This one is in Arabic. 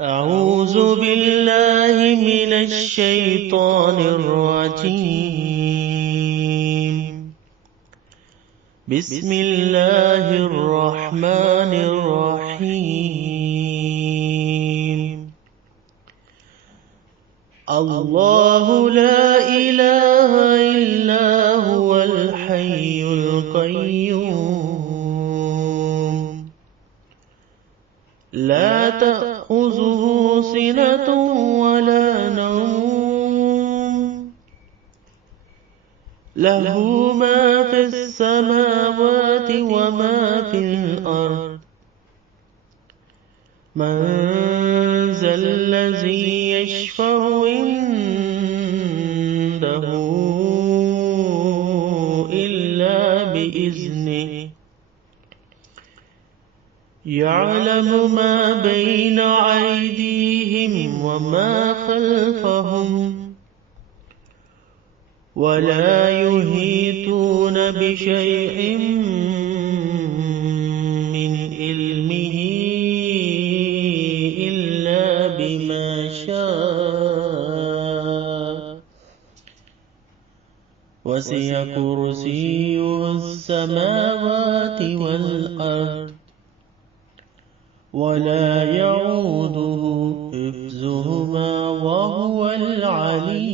أعوذ بالله من الشيطان الرجيم. بسم الله الرحمن الرحيم. الله لا إله إلا هو الحي القيوم لا تأخذه سنة ولا نوم له ما في السماوات وما في الأرض من ذا الذي يشفع عنده إلا بإذنه يعلم ما بين أيديهم وما خلفهم ولا يحيطون بشيء من علمه إلا بما شاء وسع كرسيه السماوات والأرض ولا يعوده حفظهما وهو العلي